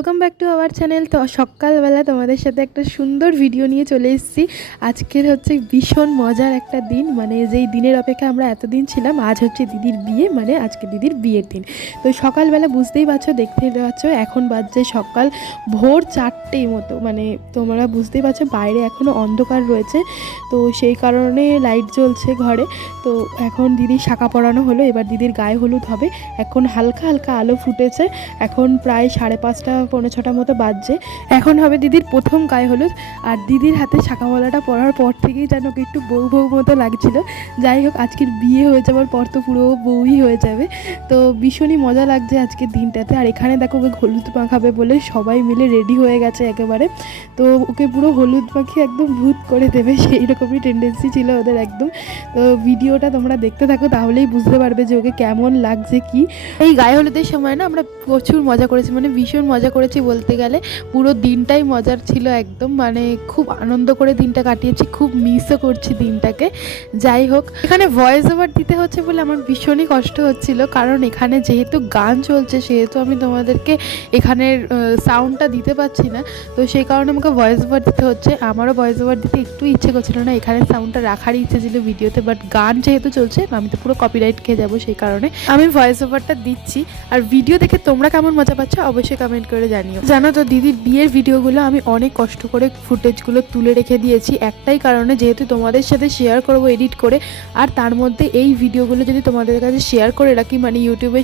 Welcome back to our channel. তো সকালবেলা তোমাদের সাথে একটা সুন্দর ভিডিও নিয়ে চলে এসেছি। আজকের হচ্ছে ভীষণ মজার একটা দিন, মানে যেই দিনের অপেক্ষা আমরা এতদিন ছিলাম। আজ হচ্ছে দিদির বিয়ে, মানে আজকে দিদির বিয়ের দিন। তো সকালবেলা বুঝতেই পারছো, দেখতেই পাচ্ছ এখন বাজছে সকাল ভোর 4টের মতো। মানে তোমরা বুঝতেই পারছো বাইরে এখনও অন্ধকার রয়েছে, তো সেই কারণে লাইট জ্বলছে ঘরে। তো এখন দিদির শাঁখা পরানো হলো, এবার দিদির গায়ে হলুদ হবে। এখন হালকা হালকা আলো ফুটেছে, এখন প্রায় 5:30 পৌনে 6টার মতো বাজছে। এখন হবে দিদির প্রথম গায়ে হলুদ। আর দিদির হাতে শাঁখামালাটা পরার পর থেকেই যেন একটু বউ বউ মতো লাগছিল। যাই হোক, আজকের বিয়ে হয়ে যাওয়ার পর তো পুরো বউই হয়ে যাবে। তো ভীষণই মজা লাগছে আজকের দিনটাতে। আর এখানে দেখো ওকে হলুদ মাখাবে বলে সবাই মিলে রেডি হয়ে গেছে একেবারে। তো ওকে পুরো হলুদ মাখিয়ে একদম ভূত করে দেবে, সেই রকমই টেন্ডেন্সি ছিল ওদের একদম। তো ভিডিওটা তোমরা দেখতে থাকো, তাহলেই বুঝতে পারবে যে ওকে কেমন লাগছে। কি এই গায়ে হলুদের সময় না আমরা প্রচুর মজা করেছি, মানে ভীষণ মজা করেছি বলতে গেলে। পুরো দিনটাই মজার ছিল একদম, মানে খুব আনন্দ করে দিনটা কাটিয়েছি, খুব মিসও করছি দিনটাকে। যাই হোক, এখানে ভয়েস ওভার দিতে হচ্ছে বলে আমার ভীষণই কষ্ট হচ্ছিল, কারণ এখানে যেহেতু গান চলছে সেহেতু আমি তোমাদেরকে এখানের সাউন্ডটা দিতে পারছি না। তো সেই কারণে আমাকে ভয়েস ওভার দিতে হচ্ছে। আমারও ভয়েস ওভার দিতে একটু ইচ্ছে করছিল না, এখানে সাউন্ডটা রাখারই ইচ্ছে ছিল ভিডিওতে, বাট গান যেহেতু চলছে আমি তো পুরো কপিরাইট খেয়ে যাবো, সেই কারণে আমি ভয়েস ওভারটা দিচ্ছি। আর ভিডিও দেখে তোমরা কেমন মজা পাচ্ছ অবশ্যই কমেন্ট করে জানিও। জানো তো, দিদির বিয়ের ভিডিওগুলো আমি অনেক কষ্ট করে ফুটেজগুলো তুলে রেখে দিয়েছি একটাই কারণে, যেহেতু তোমাদের সাথে শেয়ার করবো এডিট করে। আর তার মধ্যে এই ভিডিওগুলো যদি তোমাদের কাছে শেয়ার করে রাখি, মানে ইউটিউবে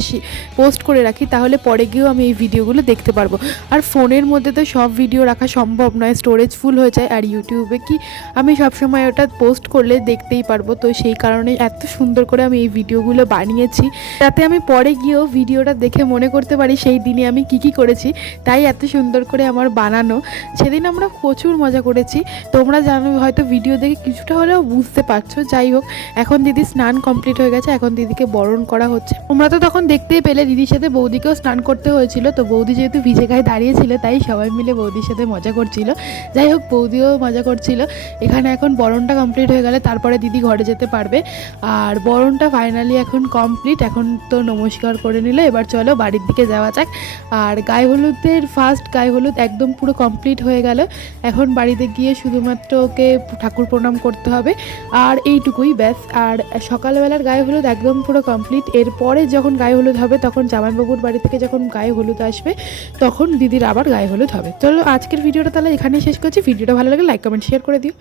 পোস্ট করে রাখি, তাহলে পরে গিয়েও আমি এই ভিডিওগুলো দেখতে পারবো। আর ফোনের মধ্যে তো সব ভিডিও রাখা সম্ভব নয়, স্টোরেজ ফুল হয়ে যায়। আর ইউটিউবে কি আমি সবসময় ওটা পোস্ট করলে দেখতেই পারবো। তো সেই কারণে এত সুন্দর করে আমি এই ভিডিওগুলো বানিয়েছি, যাতে আমি পরে গিয়েও ভিডিওটা দেখে মনে করতে পারি সেই দিনে আমি কি করেছি। তাই এত সুন্দর করে আমার বানানো। সেদিন আমরা প্রচুর মজা করেছি, তোমরা জানো হয়তো ভিডিও দেখে কিছুটা হলেও বুঝতে পারছো। যাই হোক, এখন দিদি স্নান কমপ্লিট হয়ে গেছে, এখন দিদিকে বরণ করা হচ্ছে। তোমরা তো তখন দেখতেই পেলে দিদির সাথে বৌদিকেও স্নান করতে হয়েছিল। তো বৌদি যেহেতু ভিজে গায়ে দাঁড়িয়েছিল, তাই সবাই মিলে বৌদির সাথে মজা করছিল। যাই হোক, বৌদিও মজা করছিল। এখানে এখন বরণটা কমপ্লিট হয়ে গেলে তারপরে দিদি ঘরে যেতে পারবে। আর বরণটা ফাইনালি এখন কমপ্লিট, এখন তো নমস্কার করে নিল, এবার চলো বাড়ির দিকে যাওয়া যাক। আর গায়ে হলুদের ফার্স্ট গায়ে হলুদ একদম পুরো কমপ্লিট হয়ে গেল। এখন বাড়িতে গিয়ে শুধুমাত্র ওকে ঠাকুর প্রণাম করতে হবে, আর এইটুকুই ব্যাস। আর সকালবেলার গায়ে হলুদ একদম পুরো কমপ্লিট। এরপরে যখন গায়ে হলুদ হবে, তখন জামাইবাবুর বাড়ি থেকে যখন গায়ে হলুদ আসবে, তখন দিদির আবার গায়ে হলুদ হবে। চলো আজকের ভিডিওটা তাহলে এখানেই শেষ করছি। ভিডিওটা ভালো লাগে লাইক কমেন্ট শেয়ার করে দিও।